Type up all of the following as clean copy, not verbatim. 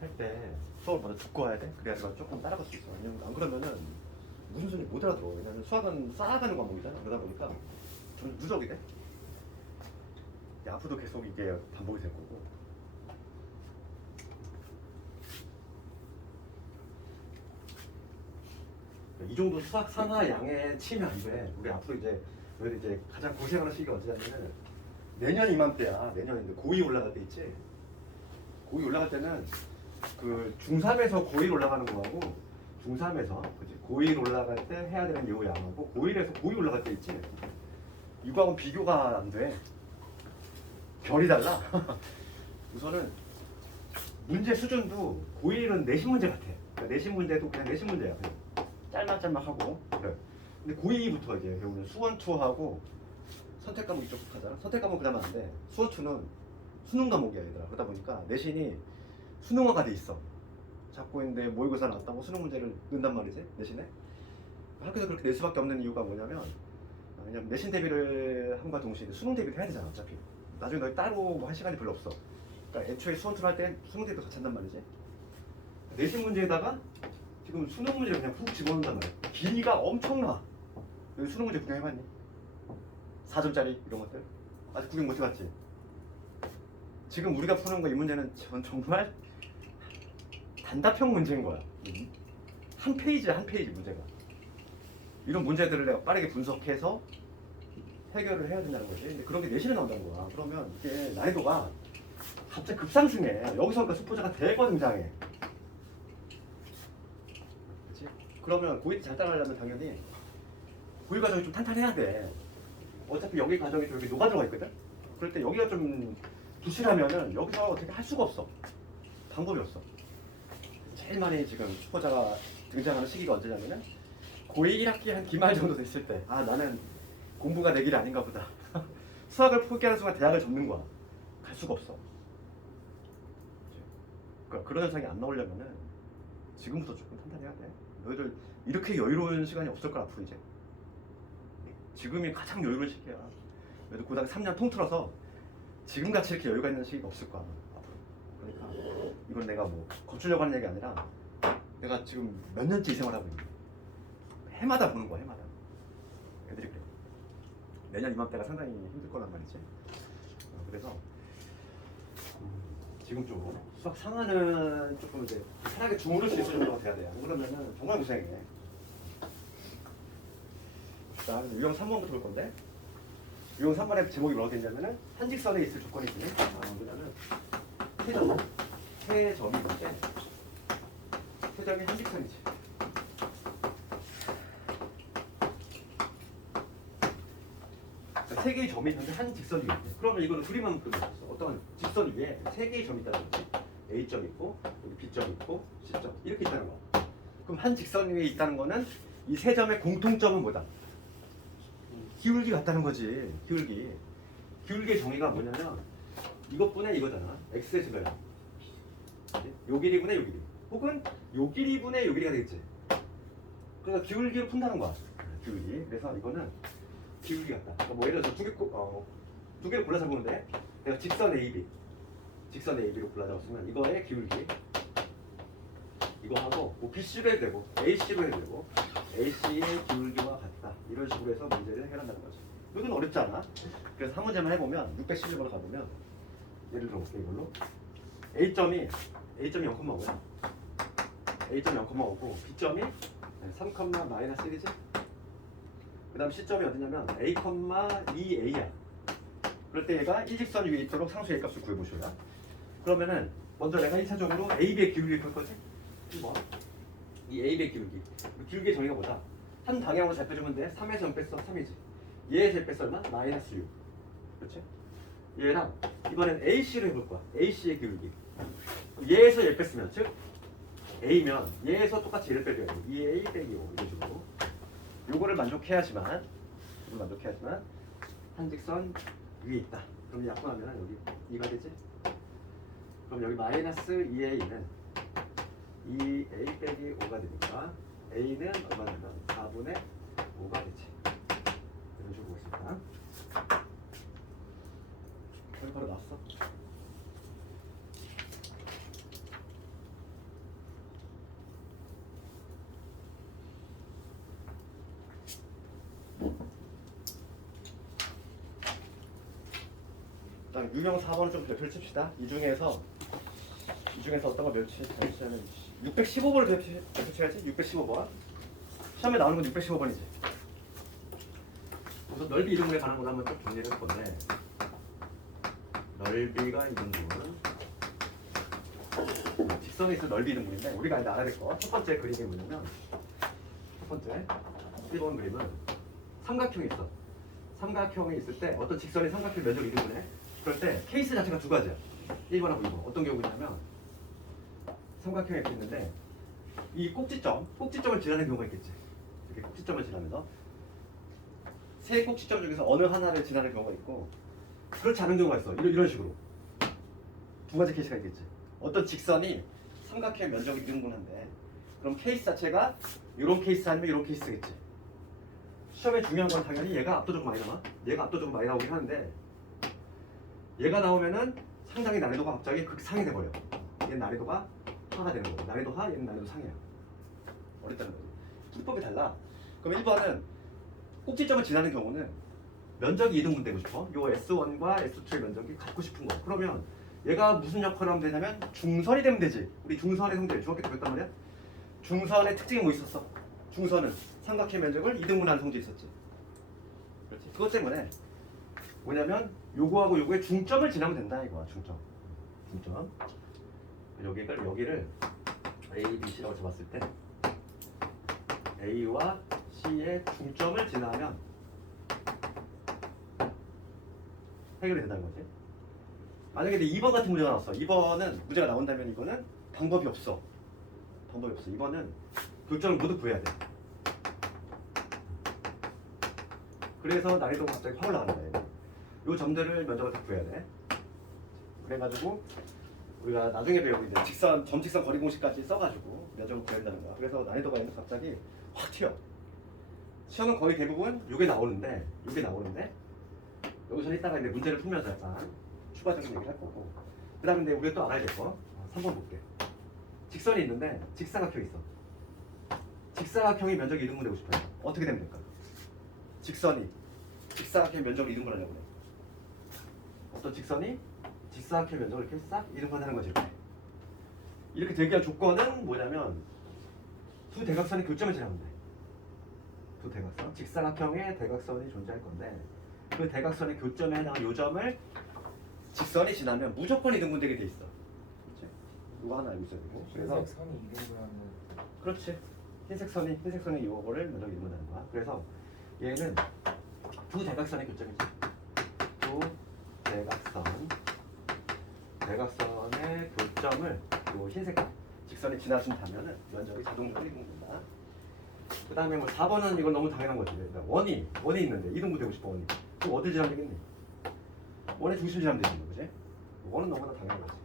할 때 수학을 먼저 듣고 와야 돼. 그래야 내가 조금 따라갈 수 있어. 왜냐면 안 그러면은 무슨 소리인지 못 알아들어. 왜냐면 수학은 쌓아가는 과목이잖아. 그러다 보니까 좀 누적이 돼. 앞으로도 계속 이게 반복이 될 거고. 이 정도 수학 산화 양에 치면 안 돼. 우리 앞으로 이제 가장 고생하는 시기가 언제냐면은 내년 이맘때야. 내년인데 고2 올라갈 때 있지. 고2 올라갈 때는 그 중3에서 고1 올라가는 거하고 중3에서 그치? 고1 올라갈 때 해야 되는 요 양하고 고1에서 고2 올라갈 때 있지. 이거하고는 비교가 안 돼. 결이 달라. 우선은 문제 수준도 고1은 내신 문제 같아. 그러니까 내신 문제도 그냥 내신 문제야. 그냥 짤막짤막하고. 그래. 근데 고2부터 이제 배우는 수원2하고 선택 과목 이쪽부터 하잖아. 선택 과목 그러면 안 돼. 수원2는 수능 과목이야 얘들아. 그러다 보니까 내신이 수능화가 돼 있어. 잡고 있는데 모의고사 나왔다고 수능 문제를 넣는단 말이지 내신에. 학교에서 그렇게 낼 수밖에 없는 이유가 뭐냐면 왜냐면 내신 대비를 함과 동시에 수능 대비를 해야 되잖아 어차피. 나중에 너희 따로 뭐 할 시간이 별로 없어. 그러니까 애초에 수원투를 할 때 수능 대비도 같이 한단 말이지. 내신 문제에다가 지금 수능 문제를 그냥 훅 집어넣는단 말이야. 길이가 엄청나. 여기 수능 문제 구경해봤니? 4점짜리 이런 것들 아직 구경 못 해봤지? 지금 우리가 푸는 거 이 문제는 정말 단답형 문제인 거야. 한 페이지야 한 페이지 문제가. 이런 문제들을 내가 빠르게 분석해서 해결을 해야 된다는 거지. 근데 그런 게 내신에 나온다는 거야. 그러면 이게 난이도가 갑자기 급상승해. 여기서 그러니까 수포자가 대거 등장해. 그렇지? 그러면 고1 잘 따라가려면 당연히 고1 과정이 좀 탄탄해야 돼. 어차피 여기 과정이 좀 이렇게 녹아 들어가 있거든. 그럴 때 여기가 좀 부실하면은 여기서 어떻게 할 수가 없어. 방법이 없어. 제일 많이 지금 수포자가 등장하는 시기가 언제냐면은 고1 1학기 한 기말 정도 됐을 때, 아 나는 공부가 내 길이 아닌가 보다. 수학을 포기하는 순간 대학을 접는 거야. 갈 수가 없어. 그러니까 그런 현상이 안 나오려면은 지금부터 조금 탄탄해야 돼. 너희들 이렇게 여유로운 시간이 없을 거야 앞으로 이제. 지금이 가장 여유로운 시기야. 그래도 고등학교 3년 통틀어서 지금같이 이렇게 여유가 있는 시기가 없을 거야 앞으로. 그러니까 이건 내가 뭐 겁주려고 하는 얘기 아니라 내가 지금 몇 년째 이 생활을 하고 있는 거야. 해마다 보는 거야 해마다. 애들이 그래. 내년 이맘때가 상당히 힘들 거란 말이지. 그래서 지금 좀 수학 상하는 조금 이제 편하게 주무를 수 있을 정도가 돼야 돼. 안 그러면은 정말 고생해. 자, 유형 3번부터 볼 건데 유형 3번의 제목이 뭐가 되냐면은 한직선에 있을 조건이 있으니 뭐냐면 세점이 있는데 세점이 한직선이지. 세 개의 점이 있는데 한 직선이 있대. 그러면 이거는 그림만 그리면 있어. 어떤 직선 위에 세 개의 점이 있다는 거지. A점 있고 여기 B점 있고 C점 이렇게 있다는 거야. 그럼 한 직선 위에 있다는 거는 이 세 점의 공통점은 뭐다? 기울기 같다는 거지. 기울기의 정의가 뭐냐면 이것분의 이거잖아. x의 제곱이야. 요 길이분의 요 길이. 혹은 요 길이분의 요 길이가 되겠지. 그러니까 기울기를 푼다는 거야. 기울기. 그래서 이거는 기울기 같다. 그러니까 뭐 예를 들어서 두 개를 골라서 보는데 내가 직선 AB로 골라 잡았으면 이거의 기울기 이거하고 뭐 BC로 해도 되고 AC로 해도 되고 AC의 기울기와 같다. 이런 식으로 해서 문제를 해결한다는 거죠. 이건 어렵지 않아. 그래서 한 문제만 해보면 611번을 가보면 예를 들어볼게 이걸로 A점이 0,5야. A점이 0,5고 B점이 3,-1이지. 그 다음 C점이 어디냐면 A,2A야. 그럴 때 얘가 일직선 위에 있도록 상수 A 값을 구해보셔야. 그러면은 먼저 내가 1차적으로 AB의 기울기를 볼 거지? 이 AB의 기울기. 기울기의 정의가 뭐다? 한 방향으로 잘 빼주면 돼. 3에서 0 뺐어. 3이지. 얘의 제 뺐어 얼마? -6. 그렇지? 얘랑 이번엔 AC로 해볼 거야. AC의 기울기. 얘에서 얘 뺐으면 즉 A면 얘에서 똑같이 얘를 빼줘야 돼. 2A 빼기 5 이런 식으로. 요거를 만족해야지만 한직선 위에 있다. 그럼 약분하면 여기 2가 되지? 그럼 여기 -2a는 2a 빼기 5가 되니까 a는 얼마냐면 4분의 5가 되지. 이런 식으로 보겠습니다. 여기 바로 나왔어. 자, 유형 4번은 좀 펼칩시다. 이 중에서 어떤 거 펼치냐면 615번을 펼쳐야지. 615번. 시험에 나오는 건 615번이지. 우선 넓이 이등분에 관한 걸 한번 좀 정리를 할 건데, 넓이가 이등분, 직선에 있어 넓이 이등분인데 우리가 알아야 될 거 첫 번째 그림이 뭐냐면, 첫 번째 1번 그림은 삼각형이 있어. 삼각형이 있을 때 어떤 직선이 삼각형 면적 이등분해. 그럴 때 케이스 자체가 두 가지야. 1번하고 2번. 어떤 경우냐면 삼각형이 이렇게 있는데 이 꼭지점을 지나는 경우가 있겠지. 이렇게 꼭지점을 지나면서 세 꼭지점 중에서 어느 하나를 지나는 경우가 있고, 그렇지 않은 경우가 있어. 이런 식으로 두 가지 케이스가 있겠지. 어떤 직선이 삼각형 면적이 이등분한데, 그럼 케이스 자체가 이런 케이스 아니면 이런 케이스겠지. 시험에 중요한 건 당연히 얘가 압도적으로 많이 나와. 얘가 압도적으로 많이 나오긴 하는데, 얘가 나오면은 상당히 난이도가 갑자기 극상이 돼버려. 얘는 난이도가 하가 되는 거고, 난이도 하, 얘는 난이도 상이야. 어렵다는 거지. 기법이 달라. 그럼 1번은 꼭지점을 지나는 경우는 면적이 이등분 되고 싶어. 요 S1과 S2의 면적이 같고 싶은 거. 그러면 얘가 무슨 역할을 하면 되냐면 중선이 되면 되지. 우리 중선의 성질 중학교 때 배웠단 말이야. 중선의 특징이 뭐 있었어? 중선은 삼각형 면적을 이등분하는 성질이 있었지. 그렇지. 그것 때문에 뭐냐면 요거하고 요거의 중점을 지나면 된다 이거야. 중점. 여기를 A, B, C라고 잡았을 때 A와 C의 중점을 지나면 해결이 된다는 거지. 만약에 2번 같은 문제가 나왔어. 2번은 문제가 나온다면 이거는 방법이 없어. 2번은 교점을 모두 구해야 돼. 그래서 난이도가 갑자기 확 올라가는 거야. 이 점들을 면적을 다 구해야 돼. 그래가지고 우리가 나중에 배우고 이제 점직선 거리 공식까지 써가지고 면적을 구해야 된다는 거야. 그래서 난이도가 얘는 갑자기 확 튀어. 시험은 거의 대부분 이게 나오는데 여기서 이따가 이제 문제를 풀면서 약간 추가적인 얘기를 할 거고, 그 다음에 이제 우리가 또 알아야 될 거 3번 볼게. 직선이 있는데 직사각형이 있어. 직사각형이 면적이 이등분되고 싶어요. 어떻게 되면 될까? 직선이 직사각형 면적을 이등분하려고 해. 어떤 직선이 직사각형 면적을 이렇게 싹 이등분하는 거지. 이렇게 되기 위한 조건은 뭐냐면 두 대각선이 교점을 지나면 돼. 두 대각선, 직사각형의 대각선이 존재할 건데, 그 대각선의 교점에 해당하는 요점을 직선이 지나면 무조건 이등분되게 돼 있어. 그렇지? 이거 하나 알고 있어야 되고. 그래서 흰색 선이 이등분하는. 그렇지. 흰색 선이 요거를 면적 이등분하는 거야. 그래서 얘는 두 대각선의 교점이지. 두 대각선의 교점을 요 흰색 직선이 지나준다면은 면적이 자동적으로 이등분된다. 그 다음에 뭐 4번은 이건 너무 당연한 거지. 그러니까 원이 있는데 이등분되고 싶어. 원이. 그럼 어디 지나면 되겠니? 원의 중심 지나면 되지, 그지? 원은 너무나 당연한 거지.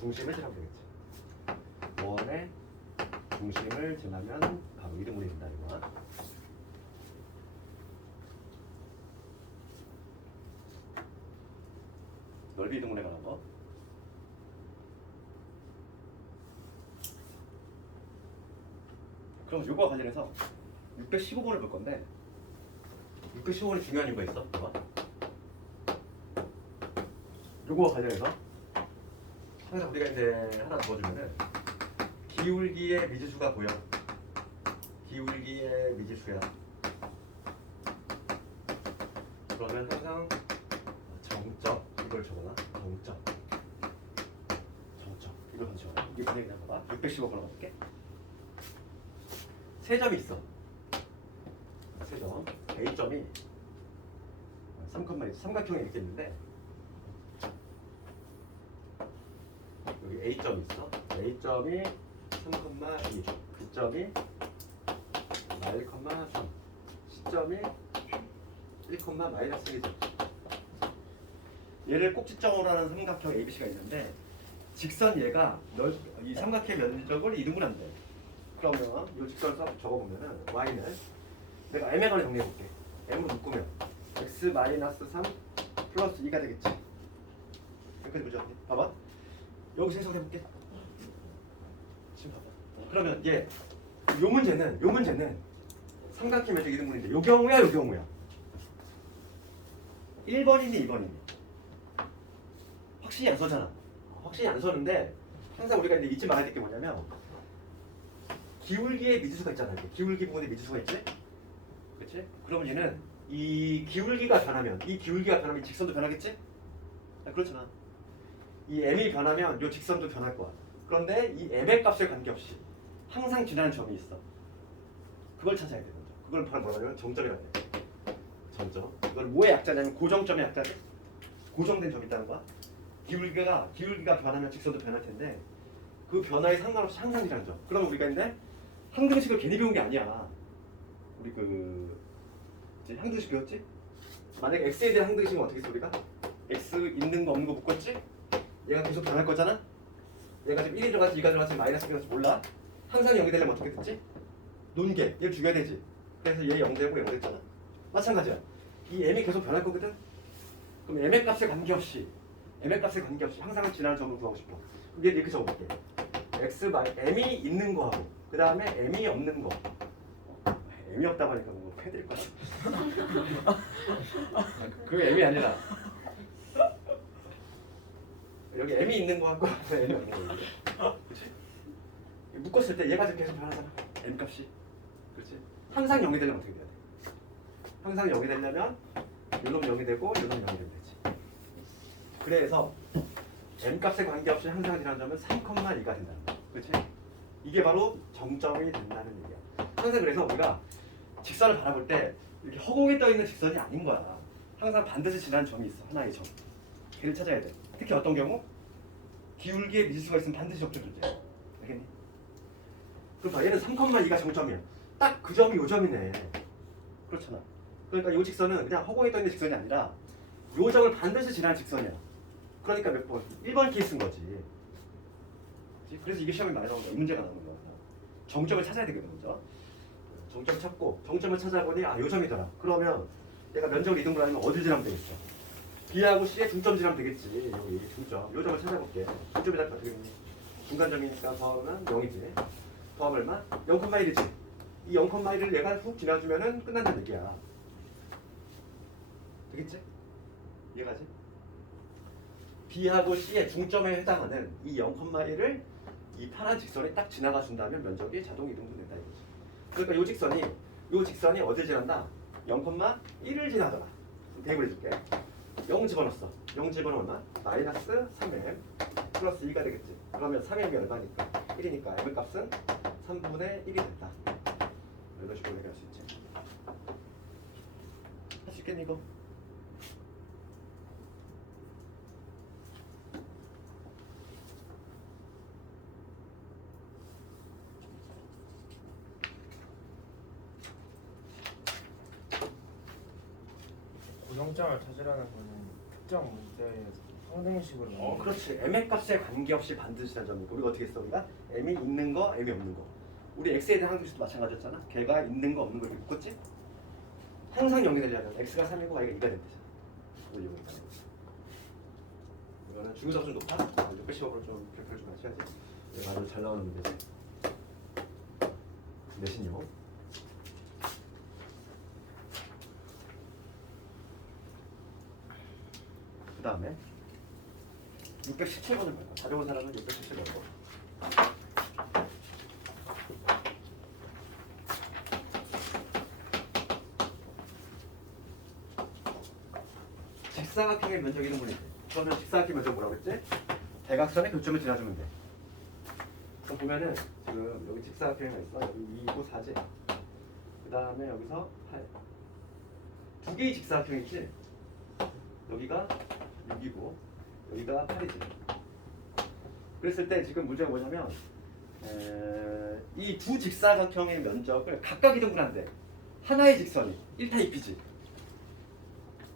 중심을 지나면 되겠지. 원의 중심을 지나면 바로 이등분이 된다 이거. 넓이 이등분에 관한 거. 그럼 이거와 관련해서 615번을 볼 건데, 615번이 중요한 이유가 있어. 요거와 관련해서 항상 우리가 이제 하나 적어주면은 기울기의 미지수가 보여. 기울기의 미지수야. 그러면 항상 정점 이걸 적어놔. 정점 이걸 먼저 적어놔. 이게 무슨 얘기냐 봐봐. 615번을 가볼게. 세 점이 있어. 세 점. A점이 3,2 삼각형이 이렇게 있는데, 여기 A점이 있어. A점이 3,2, B점이 1,3, C점이 1,-1점. 얘를 꼭지점으로 하는 삼각형 ABC가 있는데, 직선 얘가 이 삼각형 면적을 이등분한대. 그러면 이 직선을 적어보면은 y는 내가 m의 관을 정리해볼게. m으로 묶으면 x-3 플러스 2가 되겠지. 여기까지 보자. 봐봐. 여기서 해석해볼게. 지금 봐봐. 그러면 요 문제는 삼각형 면적 이등분인데 요 경우야. 1번이니 2번이니? 확실히 안 서잖아. 확실히 안 서는데 항상 우리가 이제 잊지 말아야 될 게 뭐냐면 기울기의 미지수가 있잖아. 이렇게. 기울기 부분에 미지수가 있지? 그렇지? 그러면 얘는 이 기울기가 변하면 이 직선도 변하겠지? 아, 그렇잖아. 이 m이 변하면 이 직선도 변할 거야. 그런데 이 m의 값에 관계없이 항상 지나는 점이 있어. 그걸 찾아야 돼. 먼저. 그걸 바로 뭐라고 하면 정점이라고 해. 정점. 이걸 뭐의 약자냐면 고정점의 약자지. 고정된 점이 있다는 거야. 기울기가 변하면 직선도 변할 텐데 그 변화에 상관없이 항상 지나는 점. 그러면 우리가 이제 항등식을 괜히 배운 게 아니야. 우리 이제 항등식 배웠지? 만약에 x에 대한 항등식은 어떻게 써 우리가? x 있는 거 없는 거 묶었지? 얘가 계속 변할 거잖아? 얘가 지금 1이 들어갈지 2가 들어갈지 마이너스 들어갈지 몰라? 항상 0이 되려면 어떻게 됐지? 논개 얘를 죽여야 되지. 그래서 얘 0 되고 0 됐잖아. 마찬가지야. 이 m이 계속 변할 거거든? 그럼 m의 값에 관계없이 항상 지나는 점을 구하고 싶어. 그게 이렇게 적어볼게. m이 있는 거하고 그 다음에 m이 없는 거. m이 없다고 하니까 뭐 패드릴 것 같아. 그 m이 아니라 여기 m이 있는 거하고 m이 없는 거. 그렇지? 묶었을 때 얘가 지금 계속 변하잖아. m 값이. 그렇지? 항상 0이 되려면 어떻게 돼야 돼? 항상 0이 되려면 요놈 0이 되고 요놈 0이 되면 되지. 그래서 m 값에 관계없이 항상 지나는 점은 3,2가 된다는 거야. 그렇지? 이게 바로 정점이 된다는 얘기야. 항상 그래서 우리가 직선을 바라볼 때 이렇게 허공에 떠 있는 직선이 아닌 거야. 항상 반드시 지나는 점이 있어. 하나의 점. 걔를 찾아야 돼. 특히 어떤 경우? 기울기의 미지수가 있으면 반드시 접점 존재해. 알겠니? 그럼 봐. 얘는 3,2가 정점이야. 딱 그 점이 요 점이네. 그렇잖아. 그러니까 이 직선은 그냥 허공에 떠 있는 직선이 아니라 요 점을 반드시 지나는 직선이야. 그러니까 몇 번? 1번 케이스인 거지. 그래서 이게 시험에 많이 나온다. 이 문제가 나오는 거야. 정점을 찾아야 되거든, 먼저. 정점 찾고 정점을 찾아보니 요 점이더라. 그러면 내가 면적을 이동을 하면 어디 지나면 되겠어? B하고 C의 중점 지나면 되겠지. 여기 중점. 요 점을 찾아볼게. 중점이 어떻게 되니? 중간점이니까 더하면 0이지. 더하면 얼마? 0,1이지. 이 0,1을 얘가 훅 지나주면은 끝난다는 얘기야. 되겠지? 이해가지? B하고 C의 중점에 해당하는 이 0,1을 이 파란 직선에 딱 지나가 준다면 면적이 자동 이동된다 이거지. 그러니까 이 직선이 어딜 지난다? 0,1을 지나더라. 대입을 해줄게. 0 집어넣었어. 0 집어넣으면 얼마? 마이너스 3m 플러스 2가 되겠지. 그러면 3m이 얼마니까? 1이니까 m 값은 3분의 1이 됐다. 이런 식으로 얘기할 수 있지. 할 수 있겠니 이거? 고정점을 찾으라는 거는 특정 문제에서 항등식으로 그렇지. m의 값에 관계없이 반드시 한 점이고 우리가 어떻게 했어? 우리가 m이 있는 거, m이 없는 거. 우리 x에 대한 항등식도 마찬가지였잖아. 걔가 있는 거, 없는 거 이렇게 묶었지? 항상 0이 되려면 x가 3이고 y가 2가 된대잖아. 이걸 이용했다는 거지. 이거는 중요성이 좀 높아. 600시험으로 좀 별표를 좀 하셔야지. 이거 아주 잘 나오는 문제지. 내신용. 그 다음에 617번을 봐요. 자료본 사람은 617번. 직사각형의 면적 이동분이 돼. 그러면 직사각형 면적 뭐라고 했지? 대각선의 교점을 지나주면 돼. 그럼 보면은 지금 여기 직사각형이 있어. 여기 2고 4지. 그 다음에 여기서 8. 두 개의 직사각형이 있지. 여기가 6이고 여기가 8이지. 그랬을 때 지금 문제가 뭐냐면 이 두 직사각형의 면적을 각각 이동분한대. 하나의 직선이 1타 2피지.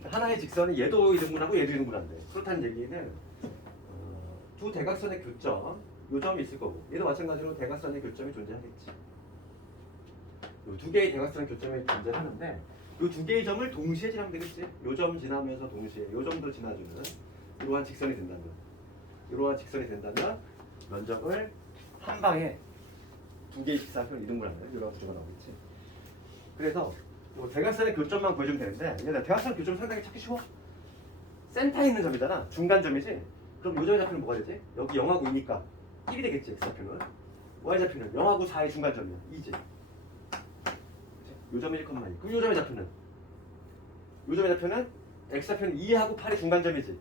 하나의 직선이 얘도 이동분하고 얘도 이동분한대. 그렇다는 얘기는 두 대각선의 교점, 요 점이 있을 거고 얘도 마찬가지로 대각선의 교점이 존재하겠지. 요 두 개의 대각선 교점이 존재하는데 요 두 개의 점을 동시에 지나면 되겠지. 요 점 지나면서 동시에 요 점도 지나주는 이러한 직선이 된다면 면적을 한 방에 두 개의 직사각형을 이동분한다. 이런 구조가 나오겠지. 그래서 뭐 대각선의 교점만 구해주면 되는데 얘는 대각선 교점 상당히 찾기 쉬워. 센터에 있는 점이잖아. 중간점이지. 그럼 요점의 좌표는 뭐가 되지? 여기 0하고 2니까 1이 되겠지 x좌표는. y좌표는 0하고 4의 중간점이야 2지. 요점의 1, 2. 그럼 요점의 좌표는 x좌표는 2하고 8의 중간점이지.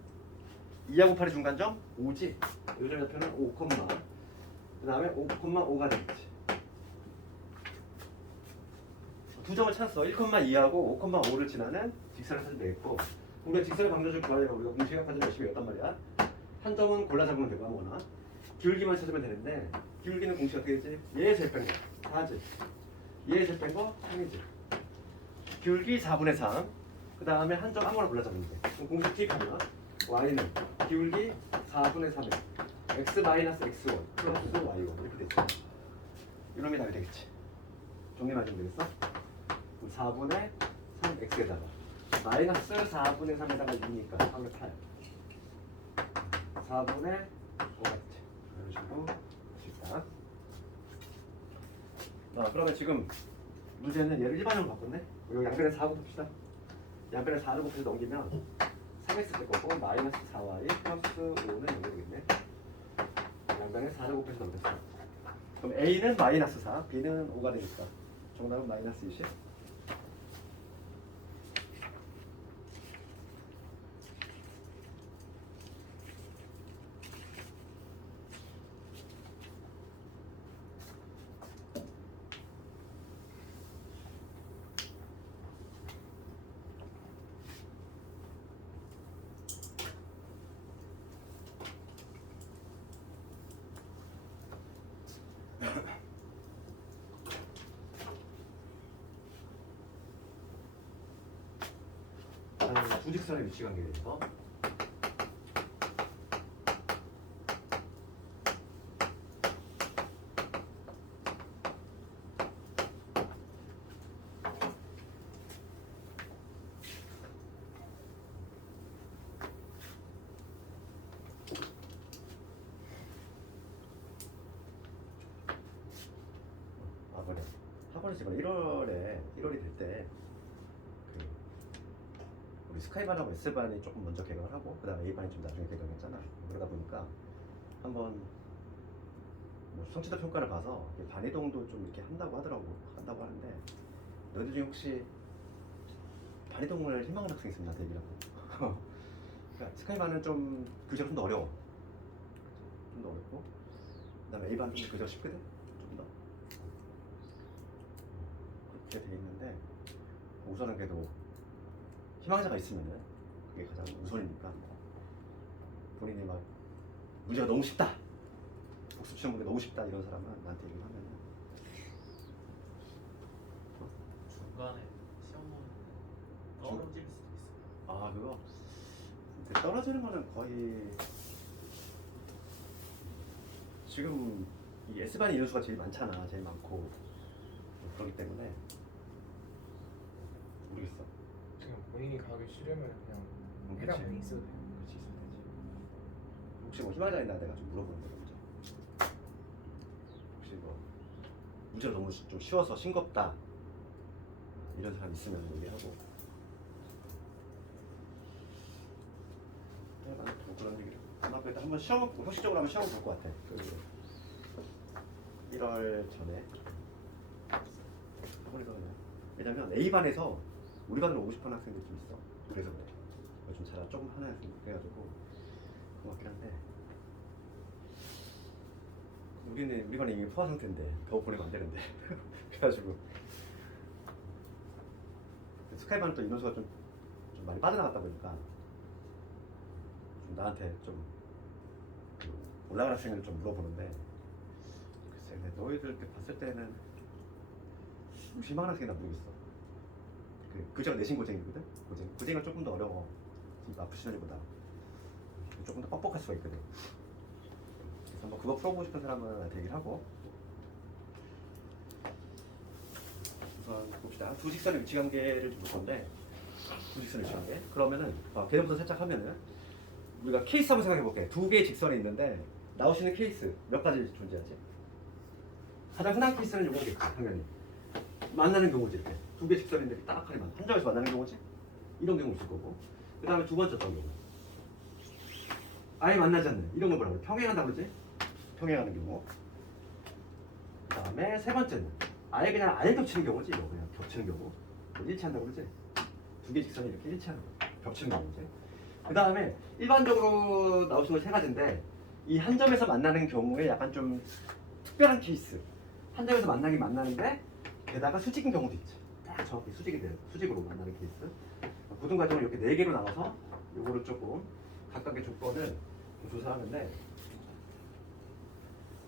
2하고 8의 중간점 5지. 요점의 좌표는 5, 그 다음에 5,5가 되겠지. 두 점을 찾았어. 1,2하고 5,5를 지나는 직선을 찾으면 되겠고, 우리가 직선의 방정식을 구하려면 우리가 공식 아까 전에 열심히 외웠단 말이야. 한 점은 골라 잡으면 되고 아무거나 기울기만 찾으면 되는데, 기울기는 공식 어떻게 되지? 얘의 제일 뺀 거 4지. 얘의 제일 뺀 거 3이지. 기울기 4분의 3. 그 다음에 한 점 아무거나 골라 잡으면 돼. 그럼 공식 투입하면 y는 기울기 4분의 3에 x-x1 플러스 y1 이렇게 되지. 이런 게 답이 되겠지. 정리만 좀 되겠어? 4분의 3x에다가 마이너스 4분의 3에다가 2니까 3의 8 4분의 5겠지. 이런 식으로 쉽다. 그러면 지금 문제는 얘를 일반으로 바꿨네. 여기 양변에 4 곱합시다. 양변에 4를 곱해서 넘기면 3x 될 거고 마이너스 4y 플러스 5는 연결되겠네. 양변에 4를 곱해서 넘겼어. 그럼 a는 마이너스 4, b는 5가 되니까 정답은 마이너스 20. 두 직선의 위치 관계에 대해서 그래. 학원에서 지금 1월이 될 때 우리 스카이반하고 S반이 조금 먼저 개강을 하고 그 다음에 A반이 좀 나중에 개강했잖아. 그러다 보니까 한번 뭐 성취도 평가를 봐서 반이동도 좀 이렇게 한다고 하는데 너희들 중에 혹시 반이동을 희망하는 학생이 있으면 나한테 얘기를 하고 그러니까 스카이반은 좀 교재가 좀 더 어려워. 좀 더 어렵고 그 다음에 A반은 좀 교재가 쉽거든. 좀 더 그렇게 돼 있는데 우선은 그래도 희망자가 있으면은 그게 가장 우선이니까 본인이 막 문제가 너무 쉽다, 복습 시험 보기 너무 쉽다 이런 사람은 나한테 얘기를 하면은 중간에 시험 보는 떨어질 수도 있어요. 그거 근데 떨어지는 거는 거의 지금 이 S반이 인수가 제일 많잖아. 제일 많고 그렇기 때문에 모르겠어. 지금 본인이 가기 싫으면 그냥 해랑 그치. 돼 있어도 돼요. 그렇지 있으면 되지. 혹시 뭐 희망자 있나 내가 좀 물어보는 거야 먼저. 혹시 뭐 문제가 너무 좀 쉬워서 싱겁다 이런 사람 있으면 얘기하고. 나는 뭐 그런 얘기를 아마 그래도 한번 시험 형식적으로 한번 시험을 볼 것 같아. 1월 전에 학원에서. 왜냐면 A반에서 우리 반으로 오고 싶어하는 학생들이 좀 있어. 그래서 그래. 좀 잘 조금 하나 했으면 그래가지고 그거 같긴 한데 우리 반이 이미 포화 상태인데 더 보내면 안 되는데 그래가지고 스카이반은 또 인원수가 좀 많이 빠져나갔다 보니까 좀 나한테 좀 올라갈 학생을 좀 물어보는데 글쎄 근데 너희들 이렇게 봤을 때는 희망하는 학생이나 모르겠어. 그제가 내신 고쟁이거든. 고쟁은 조금 더 어려워. 지금 아프 시절보다 조금 더 뻑뻑할 수가 있거든. 그래서 뭐 그거 풀어보고 싶은 사람은 나한테 얘기를 하고. 우선 봅시다. 두 직선의 위치 관계를 좀 볼 건데 두 직선의 위치 관계. 그러면은 개념부터 살짝 하면은 우리가 케이스 한번 생각해 볼게. 두 개의 직선이 있는데 나올 수 있는 케이스 몇 가지 존재하지? 가장 흔한 케이스는 요거겠지 당연히. 만나는 경우지 이렇게 두 개 직선인데 딱 하나만 한 점에서 만나는 경우지 이런 경우 있을 거고 그 다음에 두 번째 어떤 경우 아예 만나지 않는 이런 걸 뭐라고 그래? 평행한다고 그러지? 평행하는 경우. 그 다음에 세 번째는 아예 그냥 아예 겹치는 경우지. 이거 그냥 겹치는 경우. 일치한다고 그러지? 두 개 직선이 이렇게 일치하는 거. 겹치는 경우지. 그 다음에 일반적으로 나오시는 건 세 가지인데 이 한 점에서 만나는 경우에 약간 좀 특별한 케이스. 한 점에서 만나긴 만나는데 게다가 수직인 경우도 있지. 딱 정확히 수직으로 만나는 케이스. 고등 과정을 이렇게 네 개로 나눠서 요거를 조금 각각의 조건을 조사하는데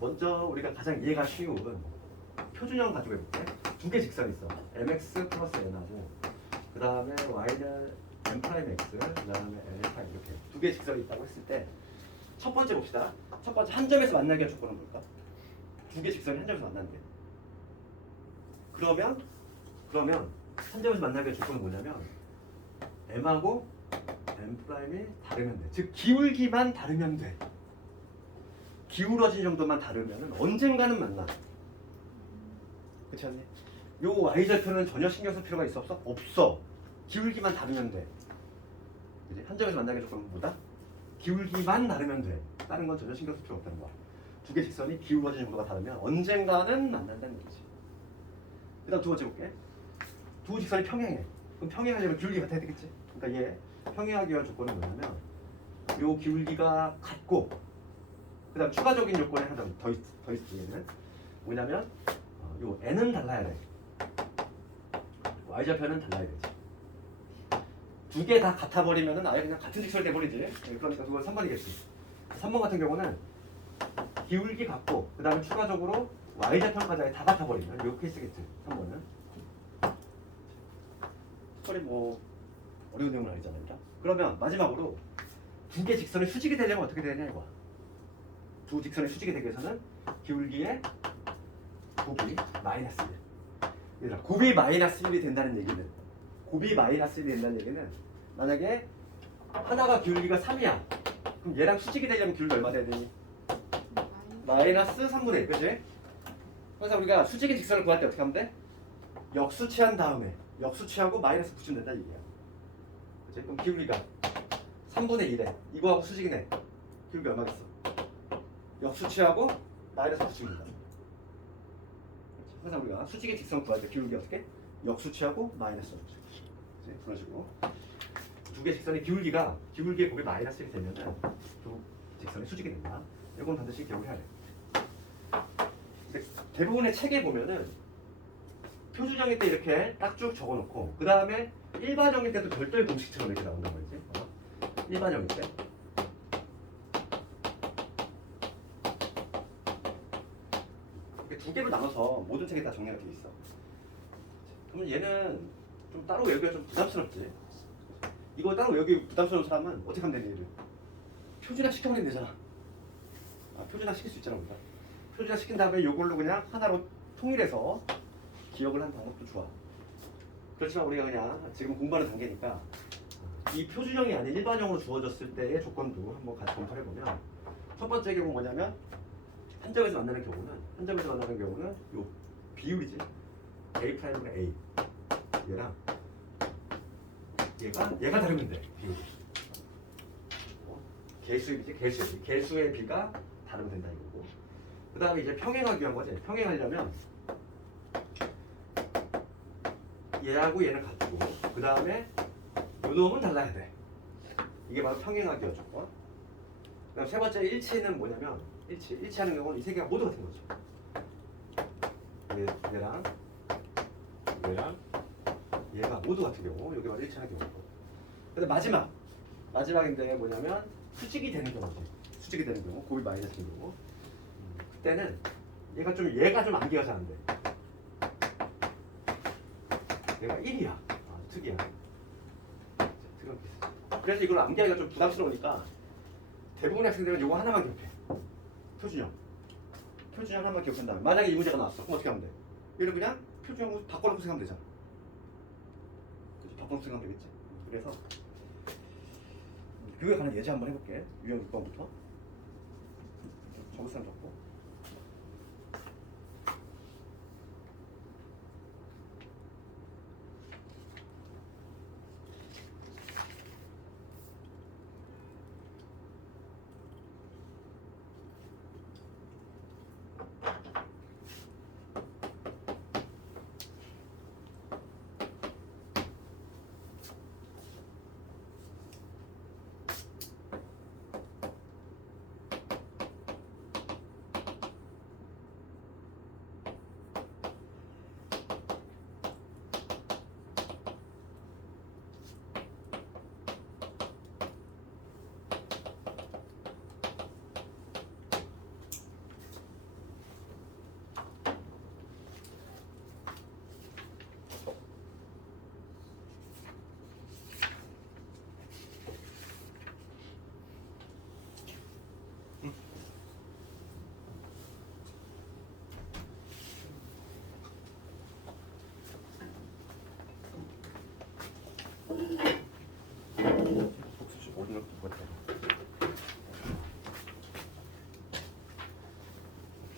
먼저 우리가 가장 이해가 쉬운 표준형 가지고 해볼게. 두 개 직선이 있어. mx 플러스 n하고 그 다음에 y는 n 프라임 x 그 다음에 n 프라임 이렇게 두 개 직선이 있다고 했을 때 첫 번째 봅시다. 첫 번째 한 점에서 만나게 할 조건은 뭘까? 두 개 직선이 한 점에서 만나는 게. 그러면 한 점에서 만나게 할 조건은 뭐냐면 m하고 n 프라임이 다르면 돼. 즉 기울기만 다르면 돼. 기울어진 정도만 다르면 언젠가는 만나. 그렇지 않니? 요 y절편은 전혀 신경 쓸 필요가 있어 없어? 없어. 기울기만 다르면 돼. 그치? 한 점에서 만나게 할 조건은 뭐다? 기울기만 다르면 돼. 다른 건 전혀 신경 쓸 필요 없다는 거야. 두 개 직선이 기울어진 정도가 다르면 언젠가는 만난다는 거지. 일단 두 번째 볼게. 두 직선이 평행해. 그럼 평행하려면 기울기 같아야 되겠지? 그러니까 얘 평행하기 위한 조건은 뭐냐면 요 기울기가 같고 그 다음 추가적인 요건이 하나 더 있지. 얘는 뭐냐면 요 n은 달라야 돼. y좌표는 달라야 되지. 두 개 다 같아버리면은 아예 그냥 같은 직선이 돼버리지. 그러니까 그건 3번이겠지. 3번 같은 경우는 기울기 같고 그 다음에 추가적으로 y좌표까지 아예 다 같아버리면 요 케이스겠지. 3번은 특별히 뭐 어려운 내용은 아니잖아요. 그러면 마지막으로 두 개 직선이 수직이 되려면 어떻게 되냐 이거야. 두 직선이 수직이 되기 위해서는 기울기의 곱이 마이너스 1. 얘들아, 곱이 마이너스 1이 된다는 얘기는 곱이 마이너스 1이 된다는 얘기는 만약에 하나가 기울기가 3이야. 그럼 얘랑 수직이 되려면 기울기 얼마 돼야 되니? 마이너스 3분의 1, 그치? 그래서 우리가 수직의 직선을 구할 때 어떻게 하면 돼? 역수치한 다음에 역수치하고 마이너스 붙이면 된다 얘기야. 그치? 그럼 기울기가 3분의 1에 이거하고 수직이네. 기울기 얼마겠어? 역수치하고 마이너스 붙이면 된다. 그래서 우리가 수직의 직선 구할 때 기울기 어떻게? 역수치하고 마이너스 붙이고. 그런 식으로 두 개 직선의 기울기의 곱이 마이너스 1이 되면은 두 직선이 수직이 된다. 이건 반드시 기억을 해야 돼. 근데 대부분의 책에 보면은 표준형일 때 이렇게 딱 쭉 적어놓고 그 다음에 일반형일 때도 별도의 공식처럼 이렇게 나온단 말이지. 일반형일 때. 이렇게 두 개로 나눠서 모든 책에 다 정리가 돼 있어. 그러면 얘는 좀 따로 외우기가 좀 부담스럽지. 이거 따로 외우기 부담스러운 사람은 어떻게 하면 되니? 얘를 표준화 시켜버리면 되잖아. 표준화 시킬 수 있잖아 우리가. 표준화 시킨 다음에 이걸로 그냥 하나로 통일해서 기억을 하는 방법도 좋아. 그렇지만 우리가 그냥 지금 공부하는 단계니까 이 표준형이 아닌 일반형으로 주어졌을 때의 조건도 한번 같이 검토를 해보면 첫 번째 경우 뭐냐면 한 점에서 만나는 경우는 요 비율이지. A 프라임과 A 얘랑 얘가 다르면 돼. 비율이. 개수의 비가 다르면 된다 이거고. 그 다음에 이제 평행하기 위한 거지. 평행하려면 얘하고 얘는 같고 그 다음에 요 놈은 달라야 돼. 이게 바로 평행하기 위한 조건. 그 다음 세 번째 일치는 뭐냐면 일치하는 경우는 이 세 개가 모두 같은 거죠. 얘랑 얘가 모두 같은 경우 여기 바로 일치하는 경우고. 근데 마지막인데 뭐냐면 수직이 되는 경우지. 수직이 되는 경우 곱이 마이너스인 경우. 그때는 얘가 좀 암기가 잘 안 돼. 얘가 1이야. 특이야. 그래서 이걸 암기하기가 좀 부담스러우니까 대부분 학생들은 이거 하나만 기억해. 표준형 하나만 기억한 다음에 만약에 이 문제가 나왔어. 그럼 어떻게 하면 돼? 얘를 그냥 표준형으로 바꿔놓고 생각하면 되잖아. 그치? 바꿔놓고 생각하면 되겠지. 그래서 그거에 관한 예제 한번 해볼게. 유형 6번부터 적을 사람 적고.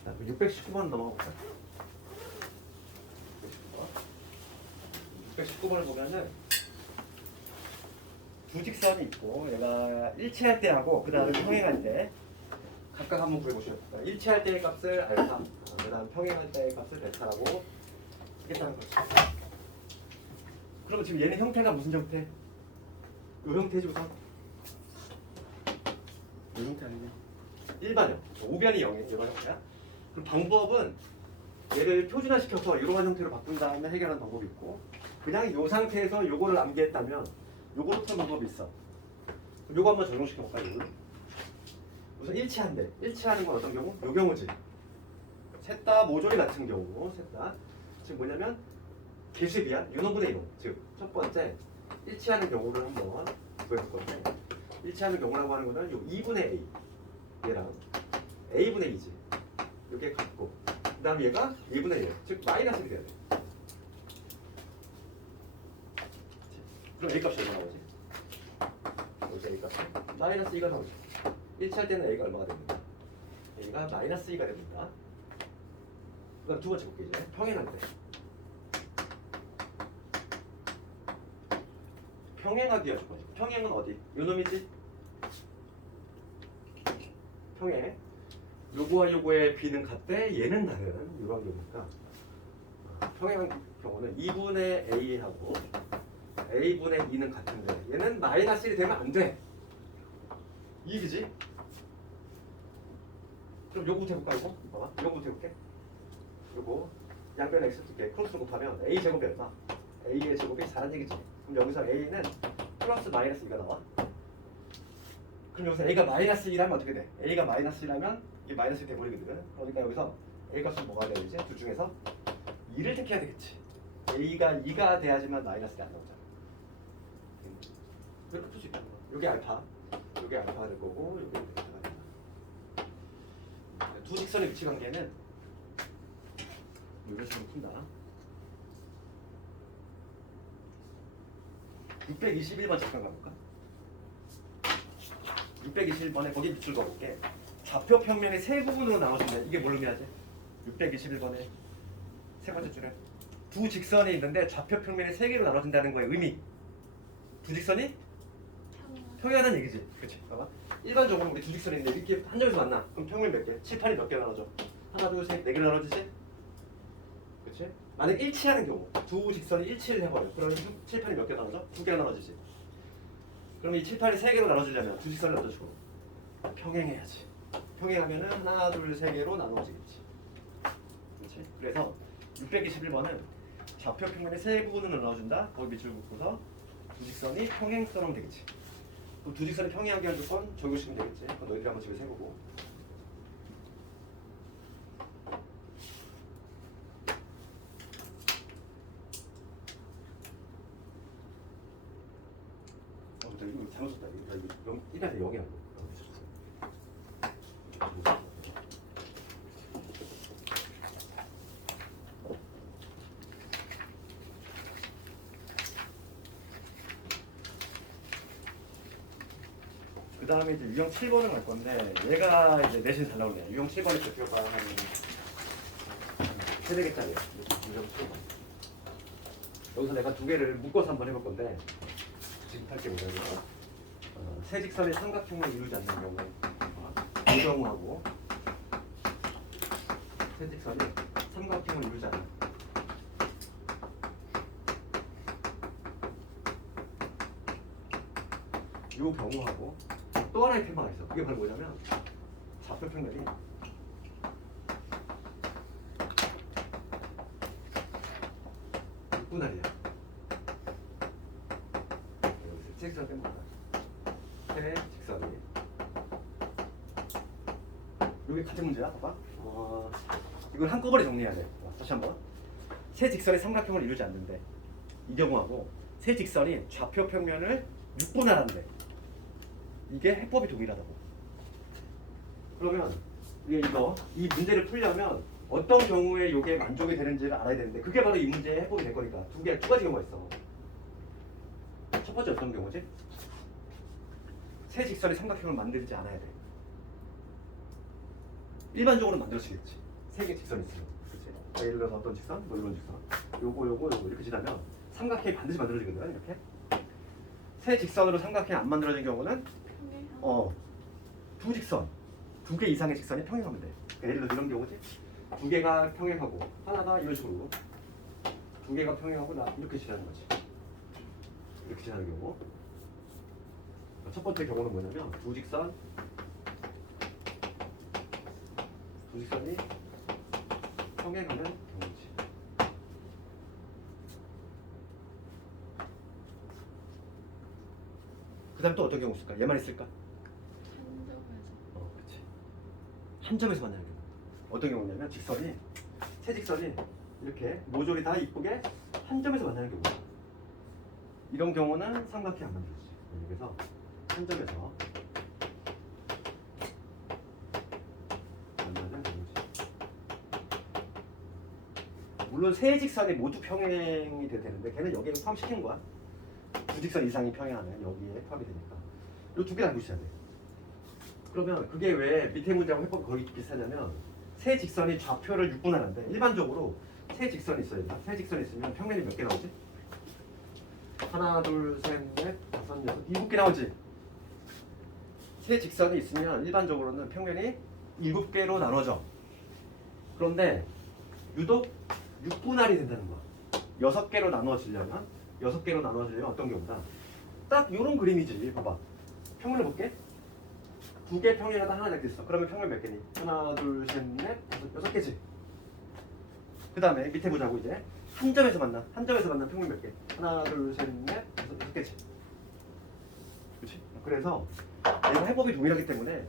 자, 619번 넘어가볼까? 619번을 보면은 두 직선이 있고 얘가 일치할 때하고 그 다음에 평행할 때 각각 한번 구해보시면 됩니다. 일치할 때의 값을 알파, 그 다음 평행할 때의 값을 베타라고 쓰겠다는 거죠. 그러면 지금 얘는 형태가 무슨 형태? 이 형태지 우선. 이 형태 아니냐? 일반형, 우변이 0이 이런 형태야. 그럼 방법은 얘를 표준화시켜서 이러한 형태로 바꾼 다음에 해결하는 방법이 있고, 그냥 이 상태에서 요거를 암기했다면 요거로 푸는 방법이 있어. 그럼 요거 한번 적용시켜볼까? 요거를 우선 일치한대. 일치하는 건 어떤 경우? 요 경우지. 셋 다 모조리 같은 경우, 셋 다 지금 뭐냐면 개수비야 유노분의 1호. 즉 첫 번째 일치하는 경우를 한번 구해볼 건데, 일치하는 경우라고 하는 거는 요 2분의 A 얘랑 A분의 2지. 이게 같고, 그 다음 얘가 2분의 1, 즉 마이너스 1이 돼야 돼. 그럼 A 값이 얼마 나오지? 여기서 A 값이 마이너스 2가 나오죠. 일치할 때는 A가 얼마가 됩니까? A가 마이너스 2가 됩니다. 그 다음 두 번째 볼게요. 이제 평행할 때. 평행하기가 첫 번째. 평행은 어디? 요 놈이지? 평행. 요거와 요거의 B는 같대, 얘는 다른 이런 경우니까 평행한 경우는 2분의 A하고 A분의 2는 같은데 얘는 마이너스 1이 되면 안 돼. 이익이지? 그럼 요거부터 해볼까 이거? 봐봐. 요거부터 해볼게. 요거 양변 x 두께 크로스 곱하면 A 제곱이 얼마? A의 제곱이 4란 얘기지. 그럼 여기서 A는 플러스 마이너스 2가 나와. 그럼 여기서 A가 마이너스 2라면 어떻게 돼? A가 마이너스 2라면 이게 마이너스 1이 돼버리거든. 그러니까 여기서 A 값은 뭐가 돼야 되지? 둘 중에서 2를 택해야 되겠지. A가 2가 돼야지만 마이너스 1이 안 나오잖아. 이렇게 풀 수 있다는 거야. 요게 알파, 요게 알파가 될 거고, 요게 베타가 된다. 두 직선의 위치 관계는 이런 식으로 푼다. 621번 잠깐 가볼까? 621번에 거기 밑줄 그어볼게. 좌표 평면의 세 부분으로 나눠진다. 이게 뭘 의미하지? 621번에 세 번째 줄에 두 직선이 있는데 좌표 평면이 세 개로 나눠진다는 거의 의미. 두 직선이 평행하다는 얘기지. 그렇지? 봐봐. 일반적으로 우리 두 직선이 있는데 이렇게 한 점에서 만나. 그럼 평면 몇 개? 칠판이 몇 개 나눠져? 하나, 둘, 셋, 네 개로 나눠지지? 그렇지? 만약 일치하는 경우, 두 직선이 일치를 해버려. 그러면 칠판이 몇 개 나눠져? 두 개가 나눠지지. 그럼 이 칠판이 세 개로 나눠지려면 두 직선을 나눠주고 평행해야지. 평행하면은 하나, 둘, 세 개로 나눠지겠지. 그렇지? 그래서 621번은 좌표 평면의 세 부분으로 나눠준다. 거기 밑줄 긋고서 두 직선이 평행선으로 되겠지. 그럼 두 직선이 평행하게 할 조건 적용시키면 되겠지. 그럼 너희들이 한번 집에서 해보고. 이거 잘못 썼다. 이거 1에서 0이 안 돼. 그 다음에 이제 유형 7번을 갈 건데 얘가 이제 내신 잘 나오네. 유형 7번의 대표가 한 3개짜리야. 유형 7번. 여기서 내가 두 개를 묶어서 한번 해볼 건데 지금 할게 뭐냐면 세 직선의 삼각형을 이루지 않는 경우에 이 경우하고 세 직선이 삼각형을 이루지 않는 이 경우하고 또 하나의 테마가 있어. 그게 바로 뭐냐면 좌표 평면이 분할이야. 여기서 직선 뺀다. 세 직선이 여기 같은 문제야. 봐봐. 이걸 한꺼번에 정리해야 돼. 다시 한번. 세 직선의 삼각형을 이루지 않는데 이 경우하고 세 직선이 좌표 평면을 6분할한대. 이게 해법이 동일하다고. 그러면 이 문제를 풀려면 어떤 경우에 이게 만족이 되는지를 알아야 되는데 그게 바로 이 문제의 해법이 될 거니까 두 가지 경우가 있어. 첫 번째 어떤 경우지? 세 직선의 삼각형을 만들지 않아야 돼. 일반적으로 만들어지겠지. 세 개 직선이 있어요. 그치? 예를 들어서 어떤 직선? 뭐 이런 직선. 요거 이렇게 지나면 삼각형이 반드시 만들어지거든. 이렇게. 세 직선으로 삼각형이 안 만들어진 경우는 두 직선, 두 개 이상의 직선이 평행하면 돼. 그러니까 예를 들어 이런 경우지. 두 개가 평행하고 하나가 이런 식으로 두 개가 평행하고 나 이렇게 지나는 거지. 이렇게 지나는 경우. 첫 번째 경우는 뭐냐면 두 직선이 평행하는 경우지. 그다음 또 어떤 경우 있을까? 얘만 있을까? 그렇지. 한 점에서 만나는 경우. 어떤 경우냐면 세 직선이 이렇게 모조리 다 이쁘게 한 점에서 만나는 경우. 이런 경우는 삼각형이 안 만들어지지. 그래서 한 점에서 만나는 경우지. 물론 세 직선이 모두 평행이 돼야 되는데 걔는 여기에 포함시킨 거야. 두 직선 이상이 평행하면 여기에 포함이 되니까. 이 두 개를 알고 있어야 돼. 그러면 그게 왜 밑에 문제하고 해법이 거의 비슷하냐면 세 직선이 좌표를 6분할하는데 일반적으로 세 직선이 있어야 된다. 세 직선이 있으면 평면이 몇 개 나오지? 하나, 둘, 셋, 넷, 다섯, 여섯, 7개 나오지? 세 직선이 있으면 일반적으로는 평면이 7개로 나눠져. 그런데 유독 6분할이 된다는 거야. 6개로 나눠지려면 어떤 경우다? 딱 이런 그림이지. 봐봐. 평면을 볼게. 두 개 평면에다 하나 이렇게 있어. 그러면 평면 몇 개니? 하나, 둘, 셋, 넷, 다섯, 6개지. 그 다음에 밑에 보자고 이제. 한 점에서 만난 평면 몇 개? 하나, 둘, 셋, 넷, 다섯, 6개지. 그렇지? 그래서 얘가 해법이 동일하기 때문에